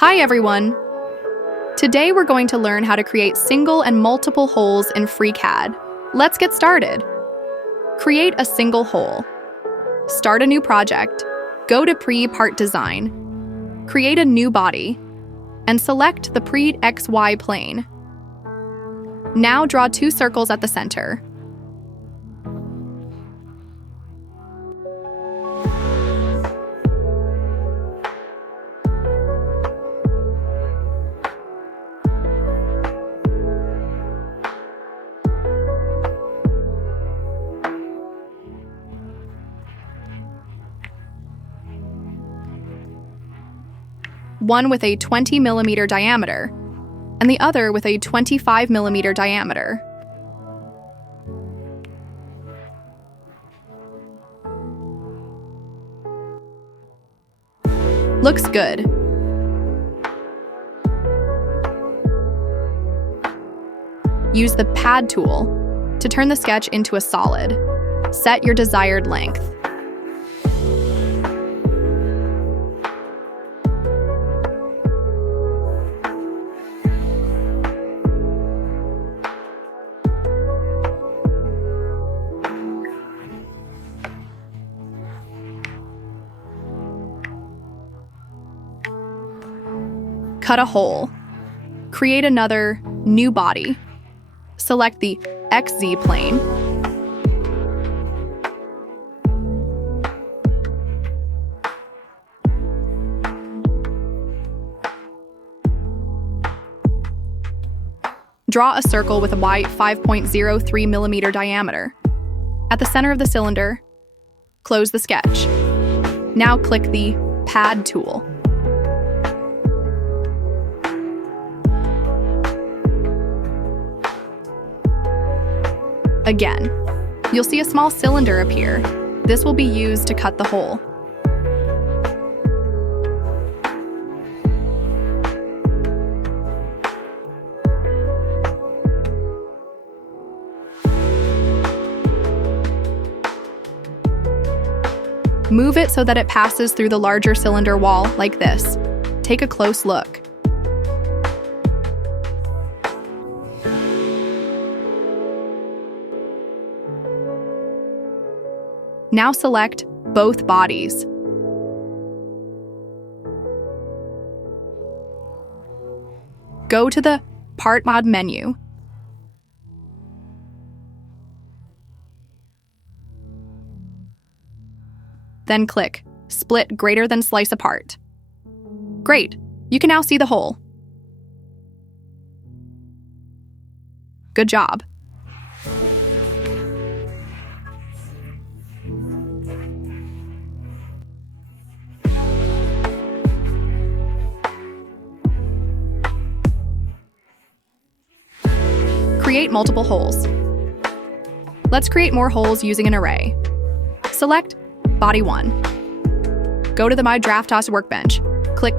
Hi everyone! Today we're going to learn how to create single and multiple holes in FreeCAD. Let's get started. Create a single hole. Start a new project. Go to Pre-Part Design. Create a new body. And select the pre-XY plane. Now draw two circles at the center. One with a 20mm diameter, and the other with a 25mm diameter. Looks good. Use the pad tool to turn the sketch into a solid. Set your desired length. Cut a hole. Create another new body. Select the XZ plane. Draw a circle with a wide 5.03mm diameter. At the center of the cylinder, close the sketch. Now click the Pad tool. Again, you'll see a small cylinder appear. This will be used to cut the hole. Move it so that it passes through the larger cylinder wall like this. Take a close look. Now select both bodies. Go to the Part Mod menu. Then click Split greater than Slice Apart. Great! You can now see the hole. Good job! Create multiple holes. Let's create more holes using an array. Select Body 1. Go to the My Draftos workbench. Click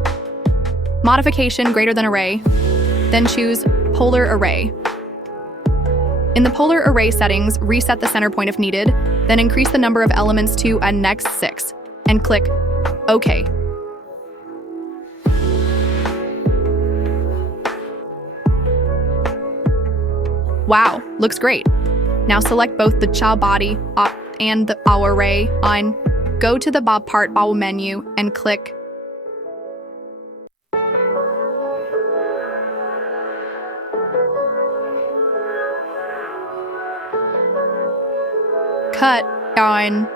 Modification greater than Array, then choose Polar Array. In the Polar Array settings, reset the center point if needed, then increase the number of elements to a next 6, and click OK. Wow, looks great. Now select both the child body and the array on. Go to the Part Bow menu and click Cut on.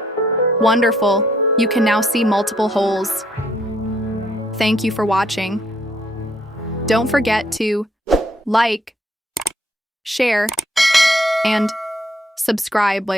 Wonderful. You can now see multiple holes. Thank you for watching. Don't forget to like, share, and subscribe.